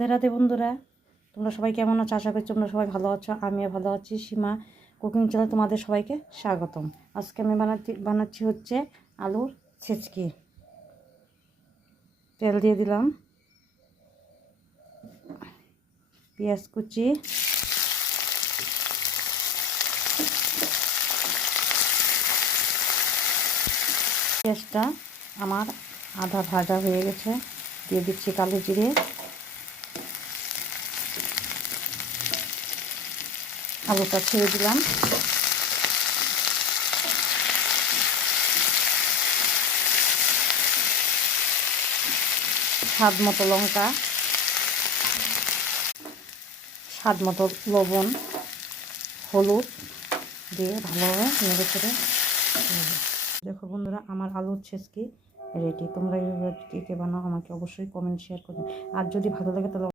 রাধে রাধে বন্ধুরা, তোমরা সবাই কেমন আছো? আশা করছি তোমরা সবাই ভালো আছো। আমিও ভালো আছি। সীমা কুকিং চ্যানেলে তোমাদের সবাইকে স্বাগতম। আজকে আমি বানাচ্ছি হচ্ছে আলুর ছেচকি। তেল দিয়ে দিলাম, পেঁয়াজ কুচি, পেঁয়াজটা আমার আধা ভাজা হয়ে গেছে। দিয়ে দিচ্ছি কালো জিরে, আলুটা ছেড়ে দিলাম, স্বাদ মতো লঙ্কা, স্বাদ মতো লবণ, হলুদ দিয়ে ভালোভাবে নেড়ে চেড়ে। দেখো বন্ধুরা, আমার আলুর ছেচকি রেডি। তোমরা এইভাবে কে কে বানাও আমাকে অবশ্যই কমেন্ট শেয়ার করবে। আর যদি ভালো লাগে তাহলে